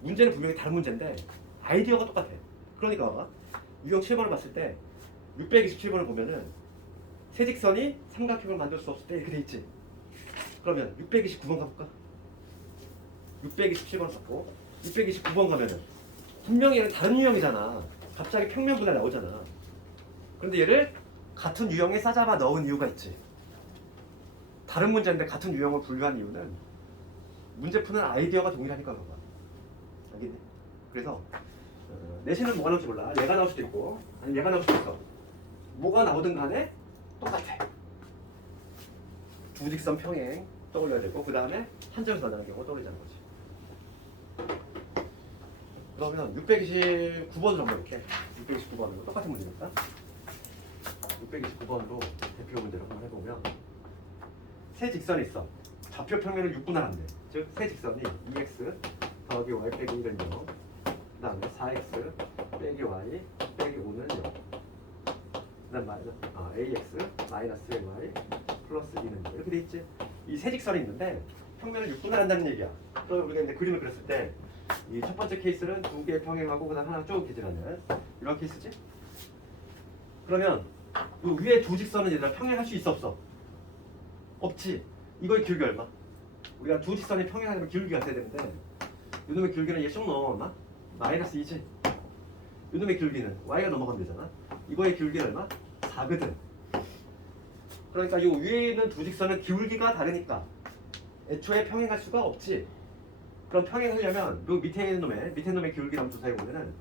문제는 분명히 다른 문제인데 아이디어가 똑같아. 그러니까 유형 7번을 봤을 때 627번을 보면은 세 직선이 삼각형을 만들 수 없을 때 이렇게 돼 있지. 그러면 629번 가볼까? 627번 썼고 629번 가면은 분명히 얘는 다른 유형이잖아. 갑자기 평면 분할 나오잖아. 그런데 얘를 같은 유형에 싸잡아 넣은 이유가 있지. 다른 문제인데 같은 유형을 분류한 이유는 문제 푸는 아이디어가 동일하니까 그런 거야. 알겠니? 그래서 내신은 뭐가 나올지 몰라. 얘가 나올 수도 있고 아니면 얘가 나올 수도 있어. 뭐가 나오든 간에 똑같아. 두 직선 평행 떠올려야 되고 그 다음에 한 점에서 만나는 경우 떠올리자는 거지. 그러면 629번으로 한번 이렇게 629번으로 똑같은 문제니까 629번으로 대표 문제를 한번 해보면 세 직선이 있어. 좌표 평면을 6분할한대. 즉 세 직선이 2x 더하기 y 빼기 1은 0, 그 다음에 4x 빼기 y 빼기 5는 0, 그 다음 ax 마이너스 y 플러스 2는 0 이렇게 돼 있지. 이 세 직선이 있는데 평면을 6분할한다는 얘기야. 그럼 우리가 이제 그림을 그렸을 때 이 첫 번째 케이스는 두 개 평행하고 그다음 하나 쭉 기지라는 이런 케이스지. 그러면 이 위에 두 직선은 얘들아 평행할 수 있어 없어? 없지. 이거의 길이 얼마? 우리가 두 직선이 평행하려면 기울기가 있어야 되는데 이놈의 길기는 얘 쭉 넘어갔나? 마이너스 2지. 이놈의 길기는 y가 넘어가면 되잖아. 이거의 길기는 얼마? 4거든. 그러니까 이 위에 있는 두 직선은 기울기가 다르니까 애초에 평행할 수가 없지. 그럼 평행하려면 이 밑에 놈의 기울기를 한번 조사해보면은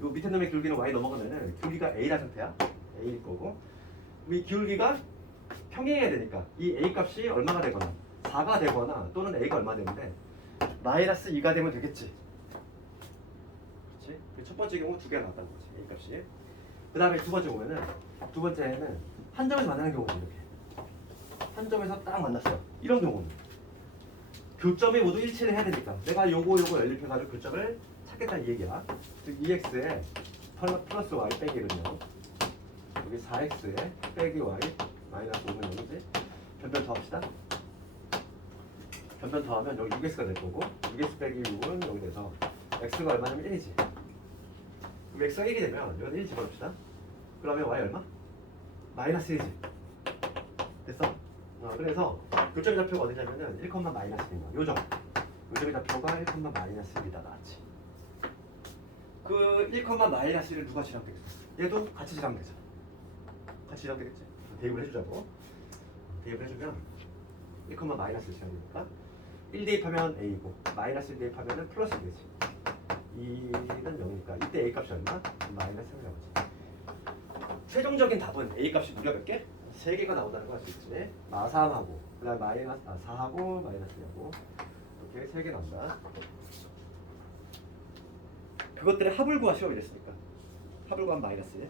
이 밑에 놈의 기울기는 y 넘어가면은 기울기가 a라 상태야. a일 거고 이 기울기가 평행해야 되니까 이 a 값이 얼마가 되거나 4가 되거나 또는 a가 얼마 되는데 마이너스 2가 되면 되겠지. 그렇지? 첫 번째 경우 두 개가 나왔다는 거지. a 값이. 그 다음에 두 번째 보면은 두 번째는 한 점에서 만나는 경우도 이렇게 한 점에서 딱 만났어. 이런 경우는 교점이 모두 일치를 해야 되니까 내가 요거 연립해가지고 교점을 찾겠다 이 얘기야. 즉 2x에 플러스 y 빼기 1은요. 여기 4x에 빼기 y 마이너스 5는 0이지. 변변 더합시다. 변변 더하면 여기 6x가 될 거고 6x 빼기 6은 여기 돼서 x가 얼마냐면 1이지. 그럼 x가 1이 되면 여기는 1 집어넣읍시다. 그러면 y 얼마? 마이너스 1이지. 됐어? 그래서 교점의 좌표가 어디냐면은 1, 마이너스 1인 거야. 요점. 요점의 좌표가 1, 마이너스 1이다 나왔지. 그 1, 마이너스 1을 누가 지나면 되겠어? 얘도 같이 지나면 되잖아. 같이 지나면 되겠지? 대입을 해주자고. 대입을 해주면 1, 마이너스 1 지나면 되니까 1 대입하면 a고 마이너스 1 대입하면 플러스 1이지. 2는 0이니까 이때 A 값이 얼마? 마이너스 3이 나오지. 최종적인 답은 A 값이 무려 몇 개? 3개가 나온다는 거 알 수 있지. 마3하고 그다음 마이너스 4하고 마이너스 2하고 이렇게 3개 나온다. 그것들의 합을 구하시오 이랬으니까 합을 구하면 마이너스 1.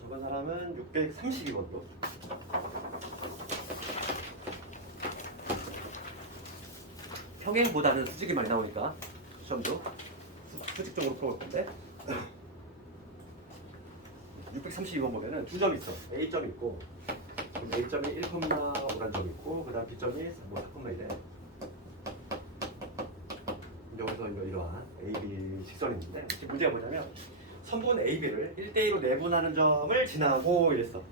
저번 사람은 632번도. 평행보다는 수직이 많이 나오니까 시험도 수직적으로 풀어볼 건데 632번 보면은 두 점 있어. A점이 있고 A점이 1,5란 점이 있고 그 다음 B점이 4,1에 여기서 이러한 AB 직선이 있는데 지금 문제가 뭐냐면 선분 AB를 1대2로 내분하는 점을 지나고 이랬어.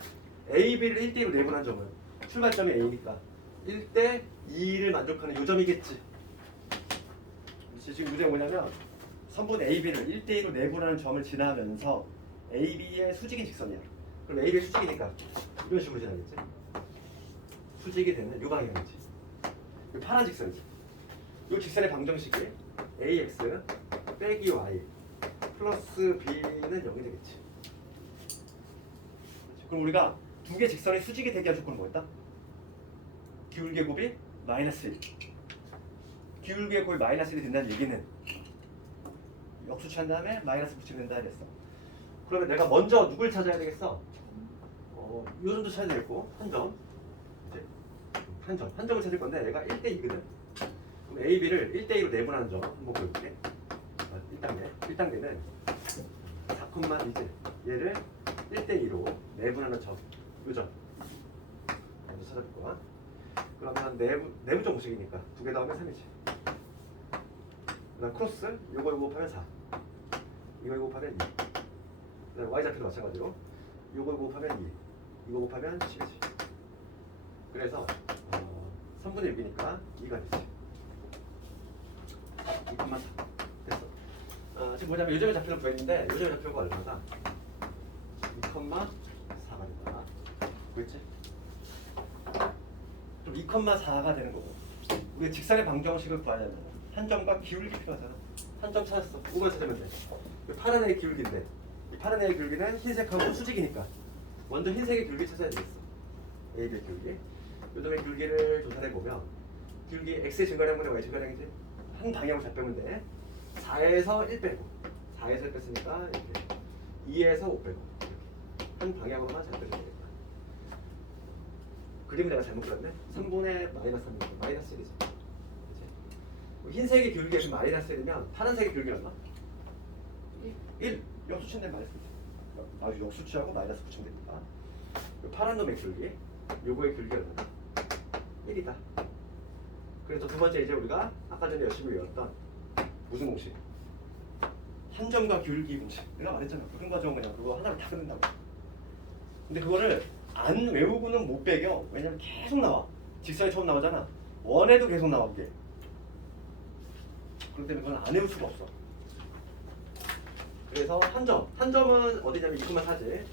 AB를 1대2로 내분하는 점은 출발점이 A니까 1대2를 만족하는 이 점이겠지. 지금 문제가 뭐냐면 선분 AB를 1대2로 내분하는 점을 지나면서 AB의 수직인 직선이야. 그럼 AB의 수직이니까 이런 식으로 지나겠지. 수직이 되는 이 방향이지. 이 파란 직선이지. 이 직선의 방정식이 AX 빼기 Y 플러스 B는 0이 되겠지. 그럼 우리가 두 개 직선의 수직이 되게 할 조건은 뭐였다? 기울기의 곱이 마이너스 1. 기울기의 곱이 마이너스 1이 된다는 얘기는 역수치한 다음에 마이너스 붙이면 된다 이랬어. 그러면 내가 먼저 누굴 찾아야 되겠어? 이 점도 찾아야 되겠고 한 점. 이제 한 점을 찾을 건데 얘가 1대2거든. 그럼 A, B를 1대2로 내분하는 점 한번 보여줄게. 1단계는 4,2지. 얘를 1대2로 내분하는 점. 요 점. 먼저 찾아볼 거야. 그러면 내부점 공식이니까 두 개 더하면 3이지. 그다음 크로스 요거 곱하면 4. 이거 곱하면 2. 그다음 y좌표도 마찬가지로 요거 곱하면 2. 이거 곱하면 10이지. 그래서 3분의 6이니까 2가 되지. 2,4 됐어. 지금 뭐냐면 요점의 좌표를 구했는데 요점의 좌표가 얼마다? 2,4가 된다. 그랬지? 그럼 2,4가 되는 거고 우리가 직선의 방정식을 구하려면 한 점과 기울기 필요하잖아. 한 점 찾았어. 이걸 찾으면 돼. 이 파란 애의 기울기인데 이 파란 애의 기울기는 흰색하고 수직이니까 먼저 흰색의 기울기 찾아야 되겠어. AB의 기울기. 요점의 기울기를 조사해보면 기울기 X의 증가량분의 Y 증가량이지. 한 방향으로 잘 빼면 돼. 4에서 1 빼고 4에서 1 뺐으니까 이렇게 2에서 5 빼고 이렇게 한 방향으로만 잘 빼주면 되겠다. 그림을 내가 잘못 그렸네. 3분의 마이너스 3이니까 마이너스 1이지. 그치? 흰색의 기울기가 지금 마이너스 1이면 파란색의 기울기는 얼마? 1. 역수치인데 마이너스 1. 역수치하고 마이너스 붙이면 됩니다. 파란 놈의 기울기, 요거의 기울기가 얼마나? 1이다. 그래서 두 번째 이제 우리가 아까 전에 열심히 외웠던 무슨 공식? 한 점과 기울기 공식. 내가 말했잖아. 그런 과정 그냥 그거 하나로 다 끝낸다고. 근데 그거를 안 외우고는 못 배겨. 왜냐면 계속 나와. 직선이 처음 나오잖아. 원에도 계속 나와 그게. 그렇기 때문에 그건 안 외울 수가 없어. 그래서 한 점은 어디냐면 2,4지.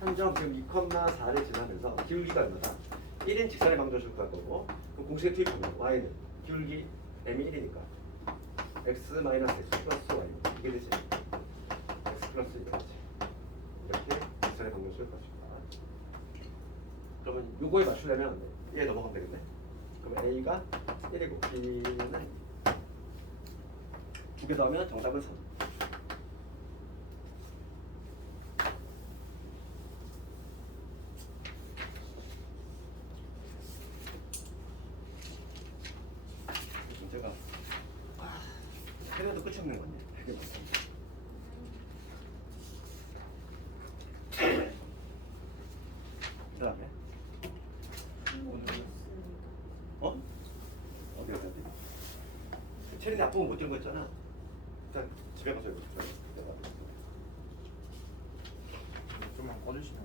한 점 지금 2,4를 지나면서 기울기가 얼마다? 1인 직선의 방정식을 구할 거고 그럼 공식에 투입하면 y는 기울기 m이 1이니까 x 마이너스 x 플러스 y 이게 되지. x 플러스 이거지. 이렇게 직선의 방정식을 구할 수 있다. 그러면 요거에 맞추려면 얘 넘어가면 되겠네. 그럼 a가 1이고 b는 두 개 더하면 정답은 3. 문제가 해도 끝이 없는 건데. 그 다음에 오늘 어디 어디 체린이 아프면 못 들은 거 있잖아. 일단 집에 가서 이거 내가 좀만 꺼주시면.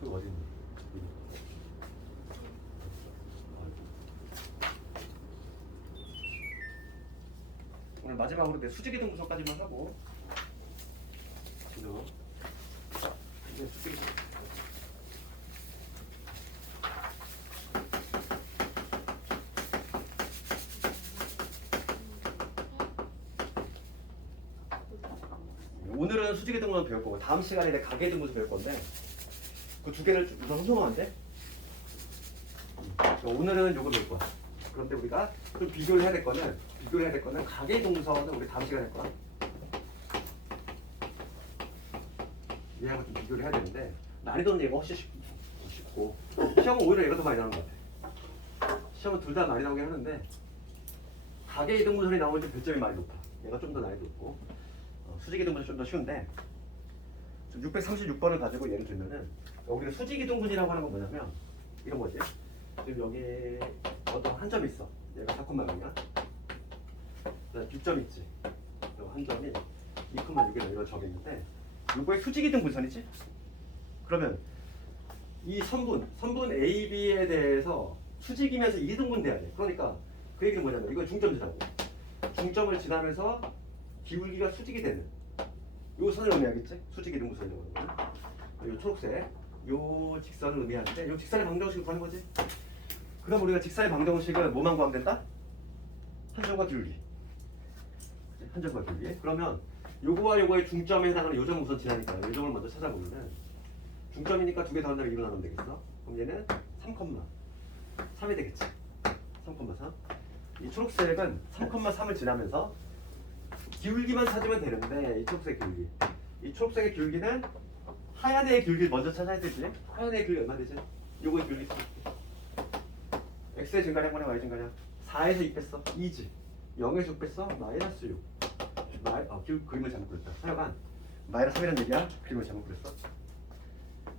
그 어디 있니? 오늘 마지막으로 내 수직이동 구성까지만 하고 그죠? 이제 수직이동 오늘은 수직이동만 배울 거고 다음 시간에 내 가계등분수 배울 건데 그 두 개를 우선 혼동하면 안 돼? 오늘은 요거 배울 거야. 그런데 우리가 좀 비교를 해야 될 거는 가계동선은 우리 다음 시간에 할 거야. 얘하고 좀 비교를 해야 되는데 난이도는 얘가 훨씬 쉽고 시험은 오히려 얘가 더 많이 나오는 것 같아. 시험은 둘 다 많이 나오긴 하는데 가계이동분선이 나오면 좀 배점이 많이 높아. 얘가 좀 더 난이도 높고 수직이동분선이 좀 더 쉬운데 636번을 가지고 예를 들면은 우리가 수직이동분이라고 하는 건 뭐냐면 이런 거지. 지금 여기 어떤 한 점이 있어. 얘가 4,0이야. 그다음 뒷점 있지. 한 점이 2,6이라는 이런 점이 있는데 이거의 수직이동 분선이지? 그러면 이 선분 A, B에 대해서 수직이면서 이등분 돼야 돼. 그러니까 그 얘기는 뭐냐면 이건 중점지라고. 중점을 지나면서 기울기가 수직이 되는 요 선을 의미하겠지? 수직이동 분선이라고 하는 거는. 요 초록색 요 직선을 의미하는데 요 직선의 방정식을 구하는 거지. 그럼 우리가 직사의 방정식은 뭐만 구하면 된다? 한 점과 기울기. 한 점과 기울기. 그러면 요거와 요거의 중점에 해당하는 요점 우선 지나니까 요점을 먼저 찾아보면은 중점이니까 두 개 더한다면 2로 나누면 되겠어. 그럼 얘는 3,3이 되겠지. 3,3. 이 초록색은 3,3을 지나면서 기울기만 찾으면 되는데 이 초록색 기울기. 이 초록색의 기울기는 하얀 애의 기울기를 먼저 찾아야 되지. 하얀 애의 기울기 얼마 되지? 요거의 기울기 x의 증가량 분의 y 증가량 4에서 2 뺐어 2지 0에서 6 뺐어 마이너스 6 그림을 잘못 그렸다 하여간 마이너스 3이라는 얘기야 그림을 잘못 그렸어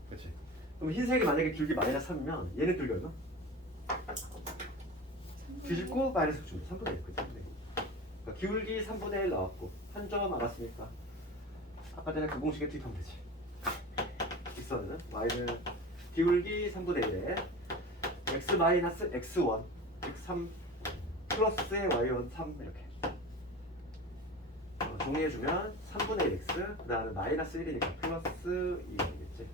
그렇지 그럼 흰색이 만약에 기울기 마이너스 3이면 얘는 기울기 얼마? 뒤집고 마이너스 6 줍니다 3분의 1 그치? 그러니까 기울기 3분의 1 나왔고 한 점 알았으니까 아까 전에 그 공식에 투입하면 되지 직선은 y는 기울기 3분의 1에 x 마이너스 x1 즉 3 플러스의 y1 3 이렇게 정리해주면 3분의 1 x 그 다음에 마이너스 1이니까 플러스 2이겠지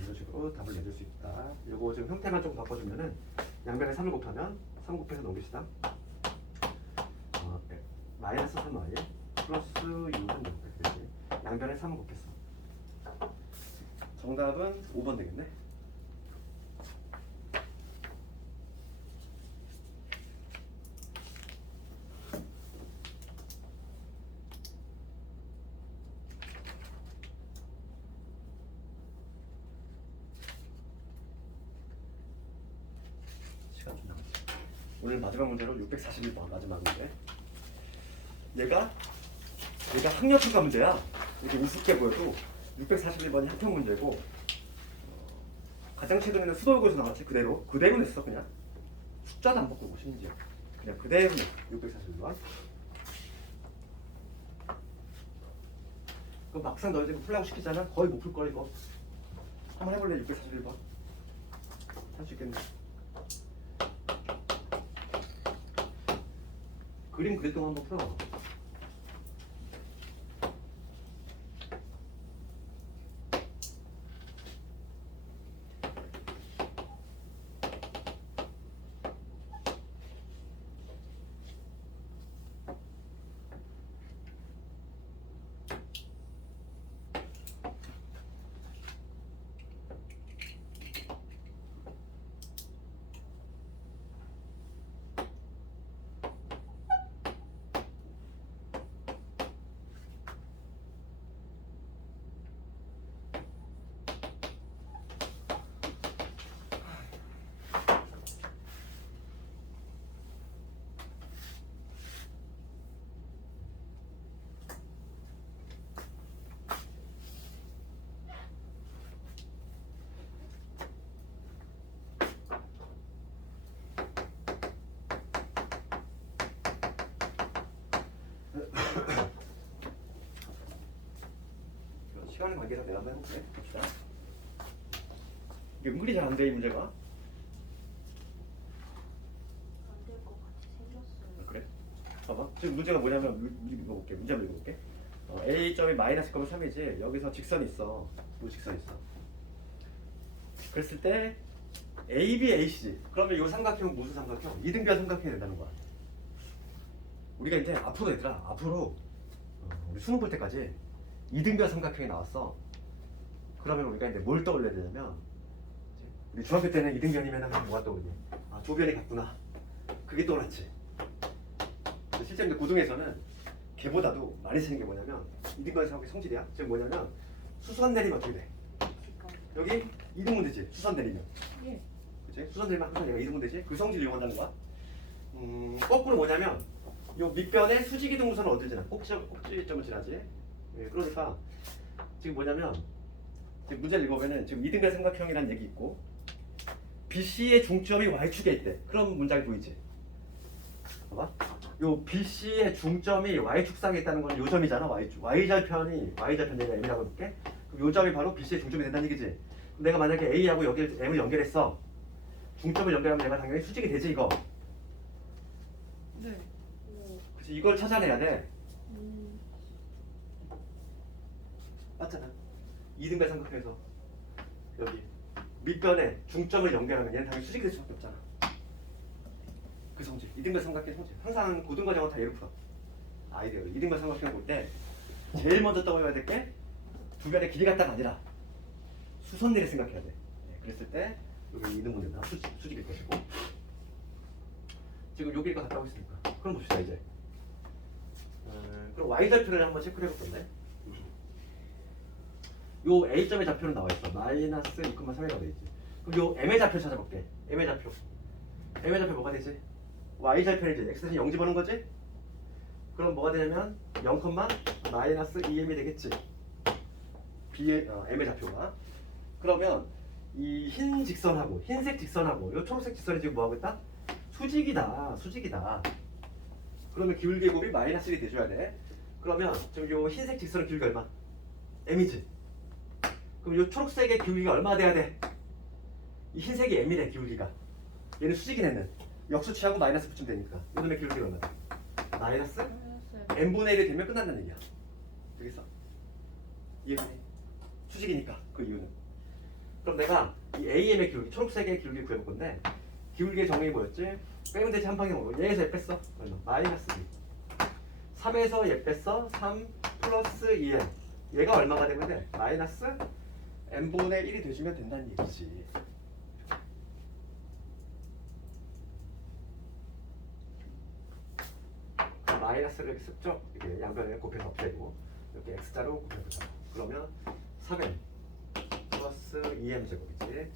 이런 식으로 답을 내줄 수 있다. 이거 지금 형태만 좀 바꿔주면은 양변에 3을 곱하면 3 곱해서 넘깁시다. 마이너스 3y 플러스 6은 이렇게 되지. 양변에 3을 곱했어. 정답은 5번 되겠네. 시간 좀 남았지. 오늘 마지막 문제로 641번 마지막 문제. 얘가 학력평가 문제야. 이렇게 우습게 보여도 641번이 학평 문제고 가장 최근에는 수도여고에서 나왔지. 그대로 냈어. 그냥 숫자도 안 바꾸고 심지어 그냥 그대로 냈어. 641번. 그럼 막상 너희들 풀라고 시키잖아. 거의 못 풀 거야 이거. 한번 해볼래? 641번 할 수 있겠네. 그림 그릴 동안 한번 풀어봐. 삼각형 관계에서 내가 한번 해볼게. 봅시다. 이게 은근히 잘 안 돼 이 문제가. 안 될 것 같이 생겼어요. 그래? 봐봐. 지금 문제가 뭐냐면 읽어볼게. 문제 한번 읽어볼게. A점이 마이너스 3이지. 여기서 직선이 있어. 또 직선이 있어. 그랬을 때 AB, AC지. 그러면 이 삼각형은 무슨 삼각형? 이등변 삼각형이 된다는 거야. 우리가 이제 앞으로 얘들아, 앞으로 우리 수능 볼 때까지 이등변 삼각형이 나왔어. 그러면 우리가 이제 뭘 떠올려야 되냐면, 우리 중학교 때는 이등변이면 뭐가 떠오르니? 아, 두 변이 같구나. 그게 떠올랐지. 실제 이제 고등에서는 걔보다도 많이 쓰는 게 뭐냐면 이등변 삼각형 성질이야. 지금 뭐냐면 수선 내리면 어떻게 돼? 여기 이등분 되지. 수선 내리면. 예. 그치? 수선 내리면 항상 얘가 이등분 되지. 그 성질을 이용한다는 거야. 거꾸로 뭐냐면 요 밑변에 수직이등분선은 어딜 지나? 꼭지점을 지나지. 예, 그러니까 지금 뭐냐면 지금 문제를 읽어보면은 지금 이등변 삼각형이라는 얘기 있고 BC의 중점이 Y축에 있대. 그런 문장이 보이지? 봐봐. 요 BC의 중점이 Y축상에 있다는 건 요 점이잖아. Y절편 얘가 M이라고 해볼게. 그럼 요 점이 바로 BC의 중점이 된다는 얘기지. 그럼 내가 만약에 A하고 여기 M을 연결했어. 중점을 연결하면 내가 당연히 수직이 되지 이거. 네. 그치? 이걸 찾아내야 돼. 음. 맞잖아. 이등변 삼각형에서 여기 밑변에 중점을 연결하면 얘는 당연히 수직이 될 수밖에 없잖아. 그 성질, 이등변 삼각형 성질. 항상 고등과정은 다 얘로 풀어. 아이디어. 이등변 삼각형 볼 때 제일 먼저 떠올려야 될 게 두 변의 길이 같다가 아니라 수선내를 생각해야 돼. 네, 그랬을 때 여기 이등분 된다. 수직일 것이고. 지금 여기가 같다고 했으니까. 그럼 봅시다 이제. 그럼 Y절편을 한번 체크를 해볼 건데. 요 A점의 좌표는 나와 있어. 마이너스 2,3이라고 돼 있지. 그럼 요 M의 좌표 찾아볼게. M의 좌표. M의 좌표 뭐가 되지? Y절편이지. X는 0 집어넣은 거지? 그럼 뭐가 되냐면 0, 마이너스 2M이 되겠지. B의 M의 좌표가. 그러면 이 흰 직선하고 흰색 직선하고 요 초록색 직선이 지금 뭐 하고 있다? 수직이다. 수직이다. 그러면 기울기의 곱이 마이너스 1이 돼줘야 돼. 그러면 지금 요 흰색 직선의 기울기 얼마? M이지. 그럼 요 초록색의 기울기가 얼마 돼야 돼? 이 흰색이 M이래 기울기가. 얘는 수직이네는 역수 취하고 마이너스 붙이면 되니까. 이놈의 기울기가 얼마 돼? 마이너스 M분의 1이 되면 끝난다는 얘기야. 되겠어? 이해가니? 수직이니까 그 이유는. 그럼 내가 이 AM의 기울기, 초록색의 기울기를 구해볼 건데 기울기의 정의가 뭐였지? 빼면 되지 한 방향으로. 얘에서 얘 뺐어. 얼마? 마이너스 2. 3에서 얘 뺐어. 3 플러스 2M. 얘가 얼마가 되면 돼? 마이너스 M분의 1이 돼주면 된다는 얘기지. 마이너스를 이렇게 습죠? 이렇게 양변에 곱해서 없애고 이렇게 X자로 곱해보자. 그러면 3M 플러스 2M 제곱이지.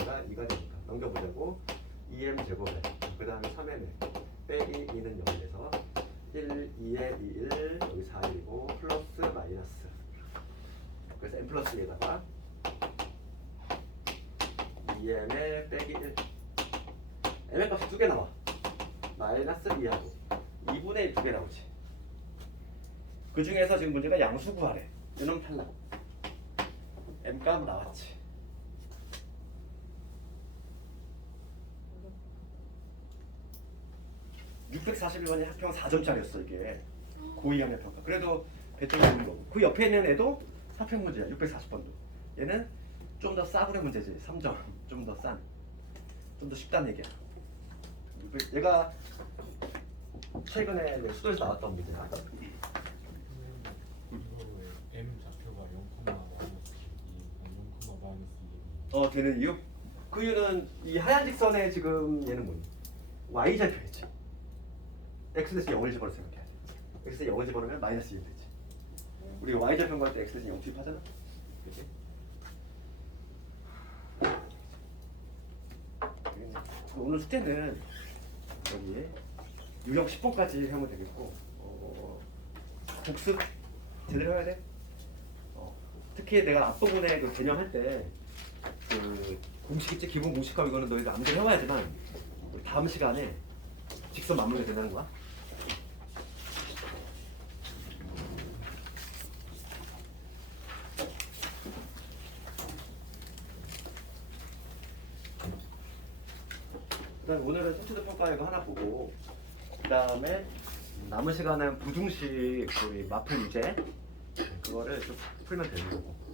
얘가 2가 되니까 넘겨보자고. 2M 제곱에 그 다음에 3M에 빼기 2는 0이 돼서 1, 2에 2, 1 여기 4, 1이고 플러스 마이너스. 그래서 M 플러스 2에다가 2M에 빼기 1. M의 값이 2개 나와. 마이너스 2하고 2분의 1 2개 나오지. 그 중에서 지금 문제가 양수 구하래. 이놈 탈락. M값 나왔지. (641번이) 학평 4점짜리였어 이게. 고2 학년 평가. 그래도 배점이 있는 거고. 그 옆에 있는 애도 학평 문제야. 640번도. 얘는 좀 더 싸구려 문제지. 3점. 좀 더 싼. 좀 더 쉽다는 얘기야. 얘가 최근에 수도에서 나왔던 문제야. M 좌표가 0,-2, 0,-2. 되는 이유? 그 이유는 이 하얀 직선에 지금 얘는 뭐니? Y절편이지. X 대신 0을 집어넣어 생각해야 돼. X에 0을 집어넣으면 마이너스 1 되지. 우리가 Y절편 갈 때 X 대신 0 투입하잖아. 그치? 오늘 숙제는 여기 유형 10번까지 하면 되겠고 복습 제대로 해야 돼. 특히 내가 앞부분에 그 개념할 때 그 공식 있지? 기본 공식과 이거는 너희가 암기를 해와야지만 다음 시간에 직선 마무리가 된다는 거야. 일단 오늘은 성취도 평가 이거 하나 보고 그 다음에 남은 시간은 부등식 우리 마플 유제 그거를 좀 풀면 되는 거고.